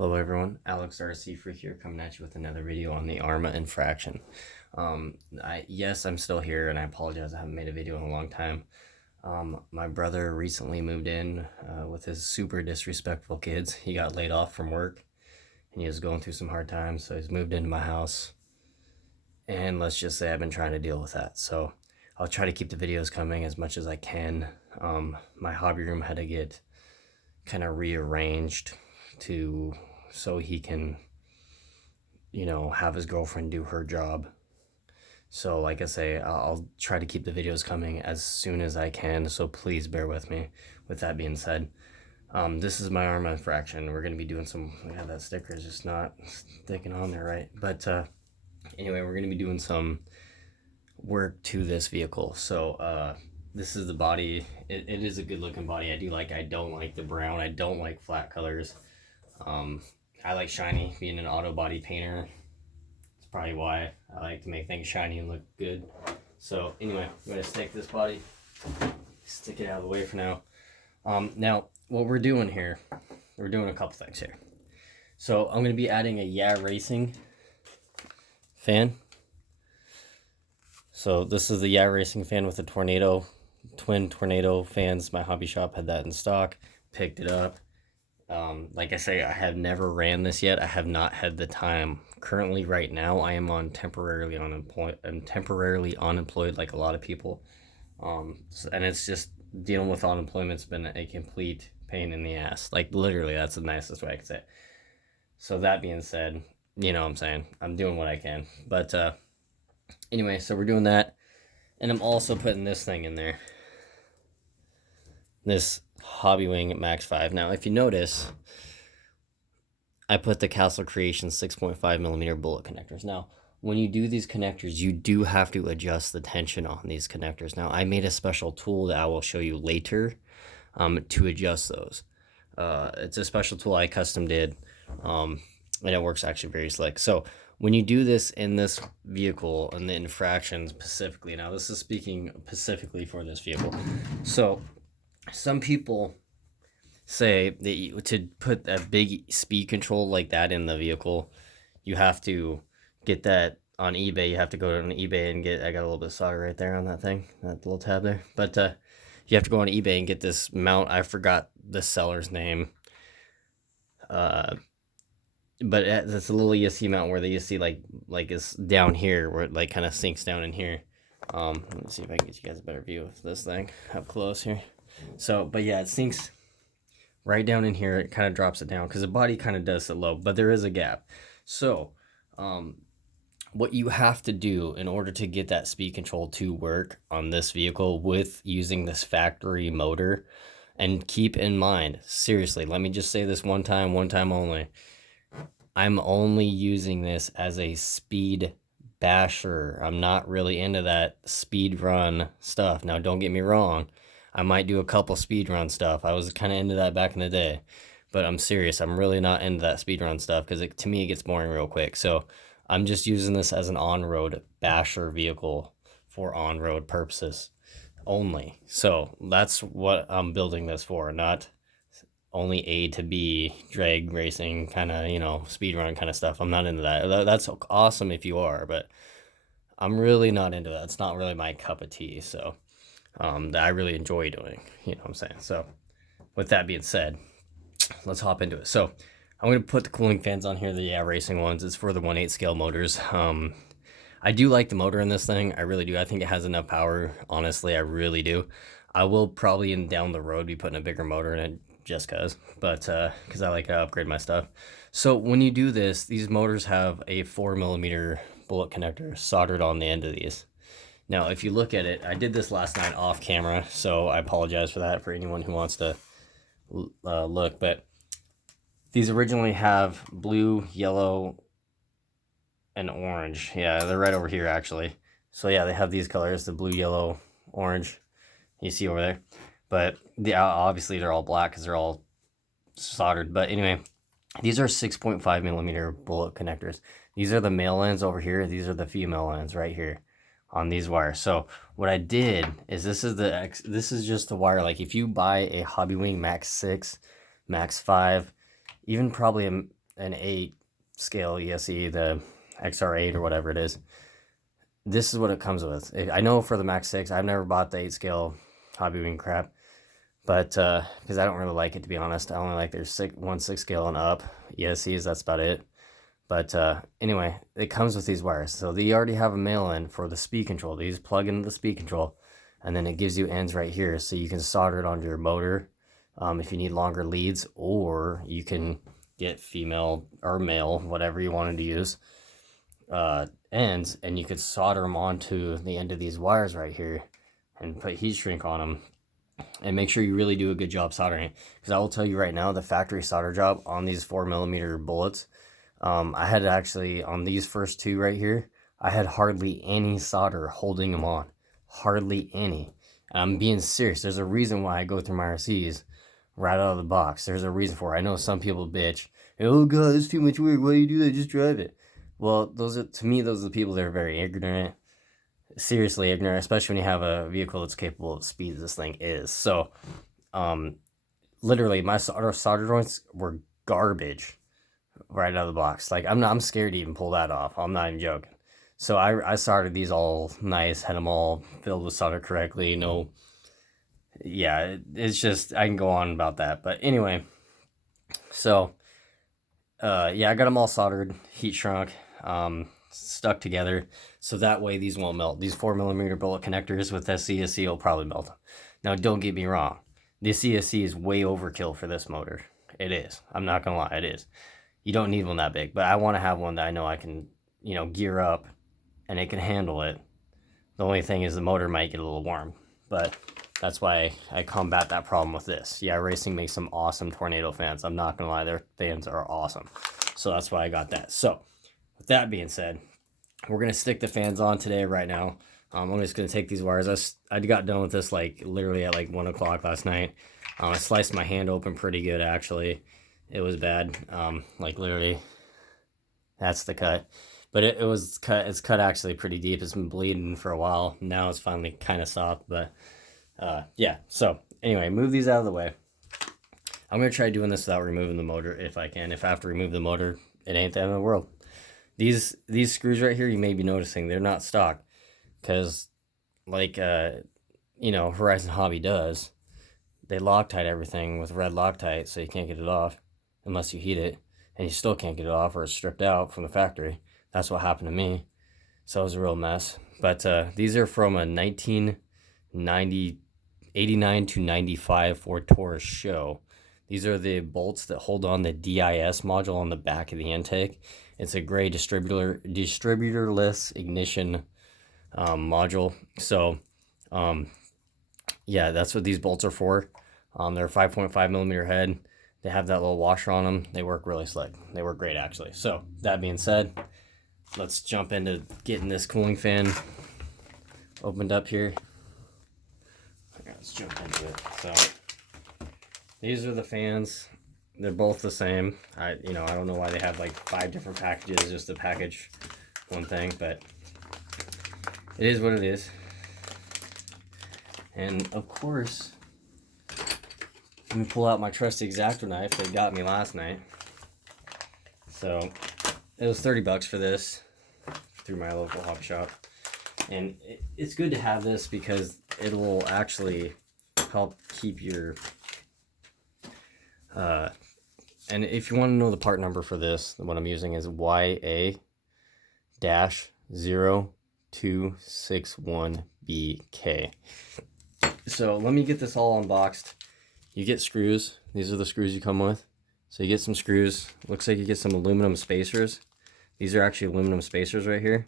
Hello everyone, Alex RC for here coming at you with another video on the Arrma infraction. Yes, I'm still here and I apologize I haven't made a video in a long time. My brother recently moved in with his super disrespectful kids. He got laid off from work and he was going through some hard times, so he's moved into my house. And let's just say I've been trying to deal with that. So I'll try to keep the videos coming as much as I can. My hobby room had to get kind of rearranged so he can, have his girlfriend do her job. So like I say, I'll try to keep the videos coming as soon as I can, so please bear with me. With that being said, this is my Arrma infraction. We're going to be doing that sticker is just not sticking on there right. But anyway, we're going to be doing some work to this vehicle. So this is the body. It is a good looking body. I don't like the brown. I don't like flat colors. I like shiny. Being an auto body painter, it's probably why I like to make things shiny and look good. So anyway, I'm going to stick this body, stick it out of the way for now. Now what we're doing here, we're doing a couple things here. So I'm going to be adding a Yeah Racing fan. So this is the Yeah Racing fan with the tornado, twin tornado fans. My hobby shop had that in stock, picked it up. Like I say, I have never ran this yet. I have not had the time. Currently, right now, I am on temporarily unemployed. I'm temporarily unemployed, like a lot of people. And it's just dealing with unemployment's been a complete pain in the ass. Like literally, that's the nicest way I could say it. So that being said, you know what I'm saying, I'm doing what I can. But anyway, so we're doing that, and I'm also putting this thing in there. This Hobbywing Max 5. Now, if you notice, I put the Castle Creation 6.5mm bullet connectors. Now, when you do these connectors, you do have to adjust the tension on these connectors. Now, I made a special tool that I will show you later to adjust those. It's a special tool I custom did, and it works actually very slick. So when you do this in this vehicle and the infractions specifically, now this is speaking specifically for this vehicle. So some people say that to put a big speed control like that in the vehicle, you have to get that on eBay. You have to go on eBay and I got a little bit of solder right there on that thing, that little tab there. But you have to go on eBay and get this mount. I forgot the seller's name. But it's a little ESC mount where the ESC like is down here, where it like kind of sinks down in here. Let me see if I can get you guys a better view of this thing up close here. So, but yeah, it sinks right down in here. It kind of drops it down because the body kind of does sit low, but there is a gap. So what you have to do in order to get that speed control to work on this vehicle with using this factory motor, and keep in mind, seriously, let me just say this one time only, I'm only using this as a speed basher. I'm not really into that speed run stuff. Now, don't get me wrong, I might do a couple speed run stuff. I was kind of into that back in the day, but I'm serious. I'm really not into that speed run stuff because to me it gets boring real quick. So I'm just using this as an on-road basher vehicle for on-road purposes only. So that's what I'm building this for, not only A to B drag racing kind of, speed run kind of stuff. I'm not into that. That's awesome if you are, but I'm really not into that. It's not really my cup of tea. So that I really enjoy doing, you know what I'm saying? So with that being said, let's hop into it. So I'm going to put the cooling fans on here, the Yeah Racing ones. It's for the 1/8 scale motors. I do like the motor in this thing. I really do. I think it has enough power. Honestly, I really do. I will probably down the road be putting a bigger motor in it just because I like to upgrade my stuff. So when you do this, these motors have a 4mm bullet connector soldered on the end of these. Now, if you look at it, I did this last night off camera, so I apologize for that for anyone who wants to look. But these originally have blue, yellow, and orange. Yeah, they're right over here, actually. So yeah, they have these colors, the blue, yellow, orange. You see over there. But obviously they're all black because they're all soldered. But anyway, these are 6.5mm bullet connectors. These are the male ends over here. These are the female ends right here on these wires. So what I did is this is just the wire. Like if you buy a Hobbywing Max 6, Max 5, even probably an 8 scale ESC, the XR8 or whatever it is, this is what it comes with. I know for the Max 6, I've never bought the 8 scale hobby wing crap, but because I don't really like it, to be honest. I only like their 1/6 scale and up ESCs. That's about it. But anyway, it comes with these wires. So they already have a male end for the speed control. These plug into the speed control, and then it gives you ends right here, so you can solder it onto your motor if you need longer leads, or you can get female or male, whatever you wanted to use, ends, and you could solder them onto the end of these wires right here and put heat shrink on them. And make sure you really do a good job soldering, because I will tell you right now, the factory solder job on these 4mm bullets, I had actually, on these first two right here, I had hardly any solder holding them on. Hardly any. I'm being serious. There's a reason why I go through my RCs right out of the box. There's a reason for it. I know some people bitch, oh god, it's too much work, why do you do that, just drive it. Well, to me, those are the people that are very ignorant. Seriously ignorant, especially when you have a vehicle that's capable of the speed this thing is. So, literally, my solder joints were garbage right out of the box. Like, I'm scared to even pull that off. I'm not even joking. So I soldered these all nice, had them all filled with solder correctly. No, yeah, it's just, I can go on about that. But anyway, so yeah, I got them all soldered, heat shrunk, stuck together, so that way these won't melt. These 4mm bullet connectors with this CSC will probably melt them. Now, don't get me wrong, this CSC is way overkill for this motor. It is. I'm not gonna lie, it is. You don't need one that big, but I want to have one that I know I can, gear up and it can handle it. The only thing is the motor might get a little warm, but that's why I combat that problem with this. Yeah, Racing makes some awesome Tornado fans. I'm not gonna lie, their fans are awesome. So that's why I got that. So with that being said, we're gonna stick the fans on today right now. I'm just gonna take these wires. I got done with this like literally at like 1 o'clock last night. I sliced my hand open pretty good actually. It was bad. Like literally, that's the cut. But it was cut. It's cut actually pretty deep. It's been bleeding for a while. Now it's finally kind of soft. But yeah. So anyway, move these out of the way. I'm gonna try doing this without removing the motor if I can. If I have to remove the motor, it ain't the end of the world. These screws right here, you may be noticing they're not stock, because like Horizon Hobby does, they Loctite everything with red Loctite, so you can't get it off unless you heat it, and you still can't get it off or it's stripped out from the factory. That's what happened to me. So it was a real mess. But these are from a 1989 to 95 Ford Taurus show. These are the bolts that hold on the DIS module on the back of the intake. It's a gray distributorless ignition module. So yeah, that's what these bolts are for. They're a 5.5mm head. They have that little washer on them. They work really slick. They work great actually. So that being said, let's jump into getting this cooling fan opened up here. Let's jump into it. So these are the fans. They're both the same. I don't know why they have like 5 different packages just to package one thing, but it is what it is. And of course, let me pull out my trusty X-Acto knife that got me last night. So it was $30 for this through my local hobby shop. And it's good to have this because it will actually help keep your and if you want to know the part number for this, what I'm using is YA-0261BK. So let me get this all unboxed. You get screws. These are the screws you come with. So you get some screws. Looks like you get some aluminum spacers. These are actually aluminum spacers right here.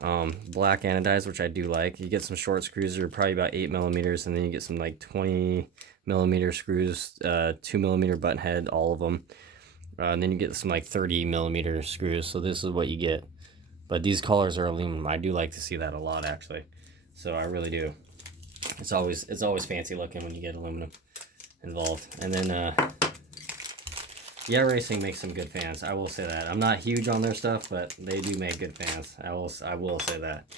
Black anodized, which I do like. You get some short screws that are probably about 8mm, and then you get some like 20mm screws, 2mm button head, all of them. And then you get some like 30mm screws. So this is what you get. But these collars are aluminum. I do like to see that a lot actually. So I really do. It's always fancy looking when you get aluminum involved. And then yeah, Racing makes some good fans. I will say that. I'm not huge on their stuff, but they do make good fans. I will say that.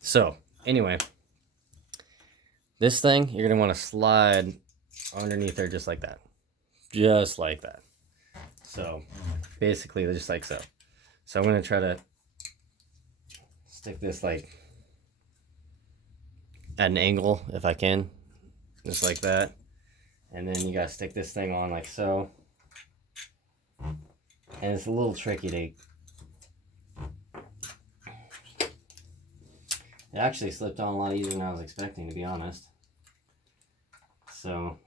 So anyway, this thing you're gonna want to slide underneath there just like that, So basically just like so. So I'm going to try to stick this like at an angle if I can, just like that. And then you got to stick this thing on like so. And it's a little tricky to... It actually slipped on a lot easier than I was expecting, to be honest. So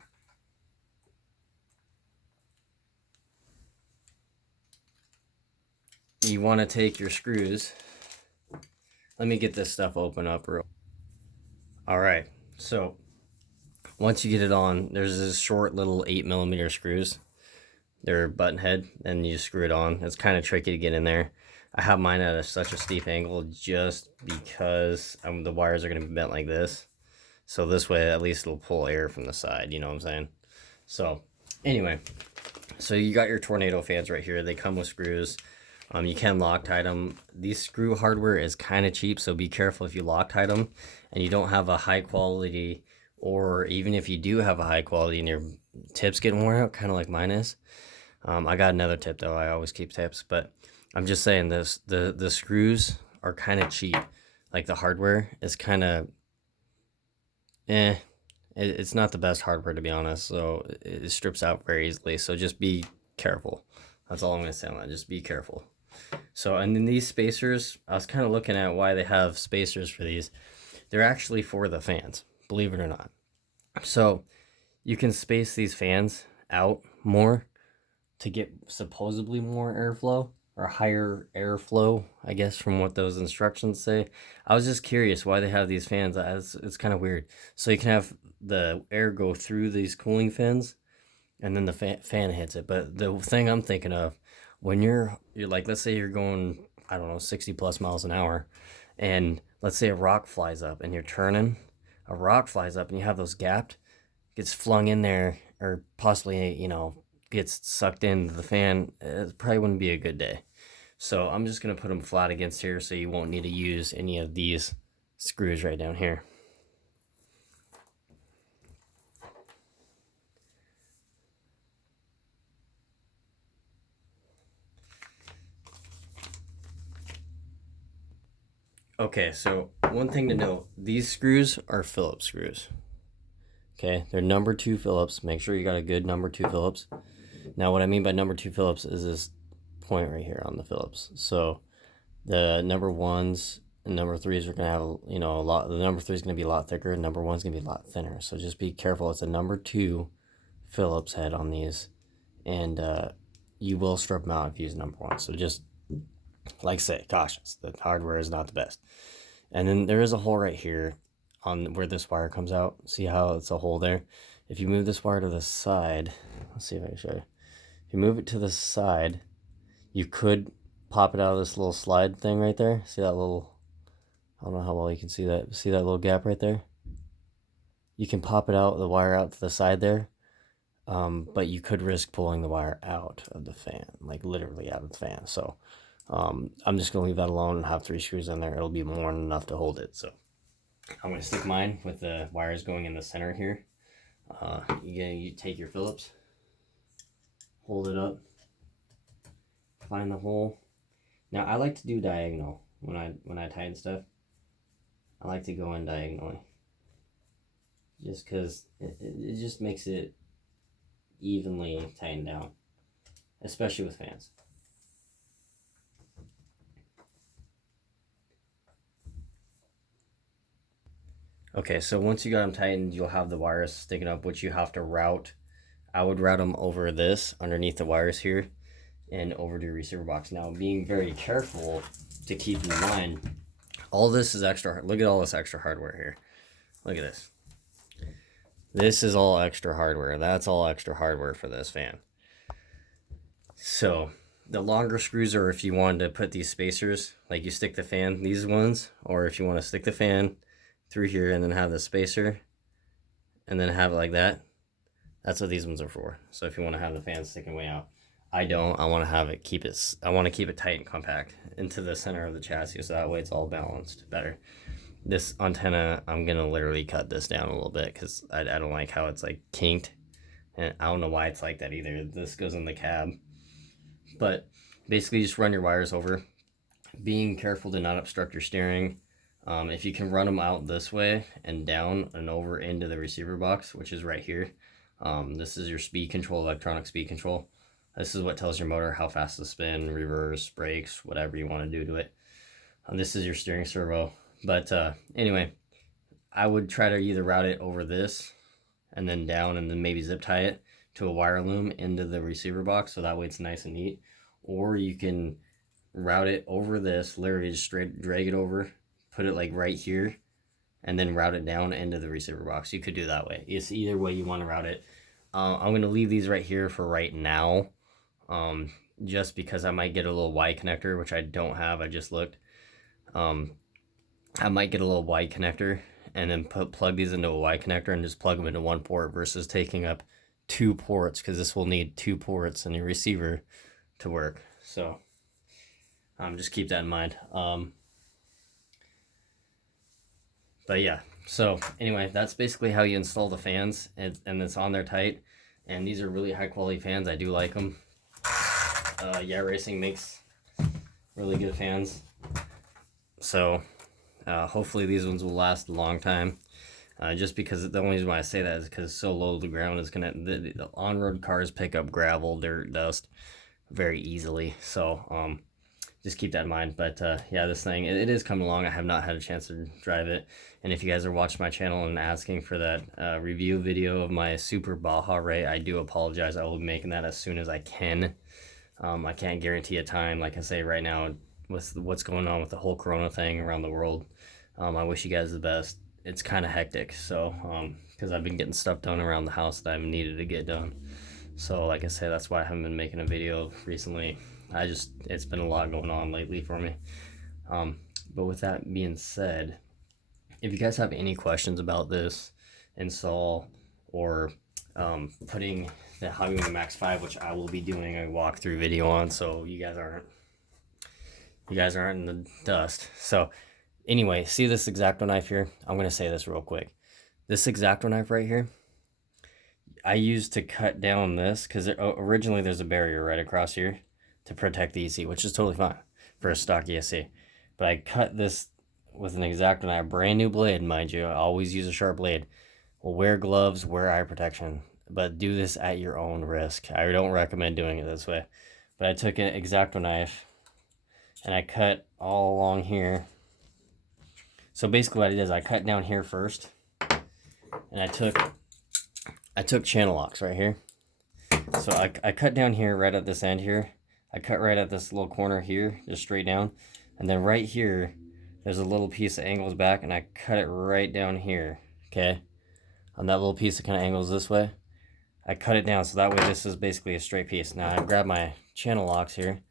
you want to take your screws. Let me get this stuff open up real. All right, so once you get it on, there's this short little 8mm screws. They're button head, and you just screw it on. It's kind of tricky to get in there. I have mine at such a steep angle just because the wires are going to be bent like this. So this way, at least it'll pull air from the side, you know what I'm saying? So anyway, so you got your tornado fans right here. They come with screws. You can Loctite them. These screw hardware is kind of cheap, so be careful if you Loctite them and you don't have a high quality, or even if you do have a high quality and your tips get worn out, kind of like mine is. I got another tip though. I always keep tips, but I'm just saying this. The screws are kind of cheap. Like the hardware is kind of, it's not the best hardware, to be honest. So it strips out very easily. So just be careful. That's all I'm gonna say on that. Just be careful. So, and then these spacers, I was kind of looking at why they have spacers for these. They're actually for the fans, believe it or not. So you can space these fans out more to get supposedly more airflow, or higher airflow, I guess, from what those instructions say. I was just curious why they have these fans. It's kind of weird. So you can have the air go through these cooling fins, and then the fan hits it. But the thing I'm thinking of, when you're like, let's say you're going, I don't know, 60 plus miles an hour, and let's say a rock flies up and you're turning, a rock flies up and you have those gapped, gets flung in there, or possibly, you know, gets sucked into the fan, it probably wouldn't be a good day. So I'm just going to put them flat against here so you won't need to use any of these screws right down here. Okay, so one thing to note, these screws are Phillips screws. Okay, they're number 2 Phillips. Make sure you got a good number 2 Phillips. Now what I mean by number 2 Phillips is this point right here on the Phillips. So the number 1s and number 3s are going to have, you know, a lot. The number 3 is going to be a lot thicker, and number 1 is going to be a lot thinner. So just be careful. It's a number 2 Phillips head on these, and you will strip them out if you use number 1. So just, like I say, cautious. The hardware is not the best. And then there is a hole right here on where this wire comes out. See how it's a hole there? If you move this wire to the side, let's see if I can show you. If you move it to the side, you could pop it out of this little slide thing right there. See that little, I don't know how well you can see that. See that little gap right there? You can pop it out, the wire out to the side there. But you could risk pulling the wire out of the fan, like literally out of the fan. So I'm just going to leave that alone and have 3 screws in there. It'll be more than enough to hold it. So I'm going to stick mine with the wires going in the center here. You take your Phillips, hold it up, find the hole. Now I like to do diagonal when I tighten stuff. I like to go in diagonally, just because it just makes it evenly tightened down, especially with fans. Okay, so once you got them tightened, you'll have the wires sticking up, which you have to route. I would route them over this, underneath the wires here, and over to your receiver box. Now, being very careful to keep in mind, all this is extra. Look at all this extra hardware here. Look at this. This is all extra hardware. That's all extra hardware for this fan. So the longer screws are if you wanted to put these spacers, like you stick the fan, these ones, or if you want to stick the fan through here and then have the spacer and then have it like that. That's what these ones are for. So if you want to have the fan sticking way out, I don't. I want to have it I want to keep it tight and compact into the center of the chassis, so that way it's all balanced better. This antenna, I'm gonna literally cut this down a little bit because I don't like how it's like kinked, and I don't know why it's like that either. This goes in the cab, But basically just run your wires over, being careful to not obstruct your steering. If you can run them out this way and down and over into the receiver box, which is right here. This is your speed control, electronic speed control. This is what tells your motor how fast to spin, reverse, brakes, whatever you want to do to it. This is your steering servo. But anyway, I would try to either route it over this and then down and then maybe zip tie it to a wire loom into the receiver box, so that way it's nice and neat. Or you can route it over this, literally just straight drag it over, put it like right here, and then route it down into the receiver box. You could do that way. It's either way you want to route it. I'm going to leave these right here for right now, just because I might get a little Y connector, which I don't have. I just looked. I might get a little Y connector and then plug these into a Y connector and just plug them into one port versus taking up 2 ports, because this will need 2 ports in your receiver to work. So just keep that in mind. But yeah, so anyway, that's basically how you install the fans, and it's on there tight. And these are really high quality fans. I do like them. Yeah, Racing makes really good fans. So hopefully these ones will last a long time. Just because the only reason why I say that is because it's so low to the ground. It's gonna the on-road cars pick up gravel, dirt, dust very easily. So just keep that in mind. But yeah, this thing, it is coming along. I have not had a chance to drive it. And if you guys are watching my channel and asking for that review video of my Super Baja Ray, I do apologize. I will be making that as soon as I can. I can't guarantee a time. Like I say right now, with what's going on with the whole Corona thing around the world, I wish you guys the best. It's kind of hectic, so because I've been getting stuff done around the house that I've needed to get done. So like I say, that's why I haven't been making a video recently. It's been a lot going on lately for me. But with that being said, if you guys have any questions about this install or putting the Hobby Max 5, which I will be doing a walkthrough video on, so you guys aren't in the dust. So anyway, see this X-Acto knife here? I'm going to say this real quick. This X-Acto knife right here, I used to cut down this because originally there's a barrier right across here to protect the EC, which is totally fine for a stock ESC. But I cut this with an X-Acto knife, brand new blade, mind you. I always use a sharp blade. Well, wear gloves, wear eye protection, but do this at your own risk. I don't recommend doing it this way. But I took an X-Acto knife and I cut all along here. So basically what it is, I cut down here first, and I took channel locks right here. So I cut down here right at this end here. I cut right at this little corner here, just straight down. And then right here, there's a little piece that angles back, and I cut it right down here, okay? On that little piece that kind of angles this way, I cut it down, so that way this is basically a straight piece. Now I grabbed my channel locks here.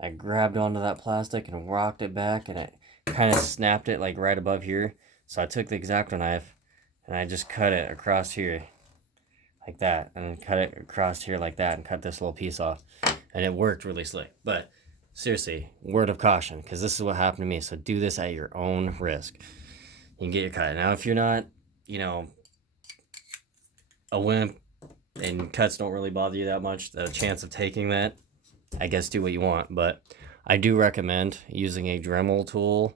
I grabbed onto that plastic and rocked it back, and it kind of snapped it like right above here. So I took the X-Acto knife and I just cut it across here like that, and cut it across here like that, and cut this little piece off, and it worked really slick. But seriously, word of caution, because this is what happened to me. So do this at your own risk. You can get your cut. Now if you're not, a wimp and cuts don't really bother you that much, the chance of taking that, I guess do what you want. But I do recommend using a Dremel tool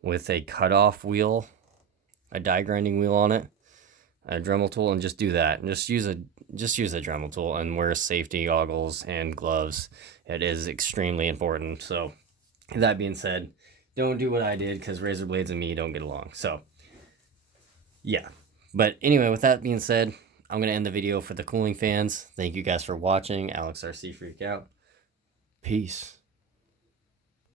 with a cutoff wheel, a die grinding wheel on it, a Dremel tool, and just do that. And just use a Dremel tool and wear safety goggles and gloves. It is extremely important. So that being said, don't do what I did, because razor blades and me don't get along. So yeah. But anyway, with that being said, I'm going to end the video for the cooling fans. Thank you guys for watching. Alex RC Freak out. Peace.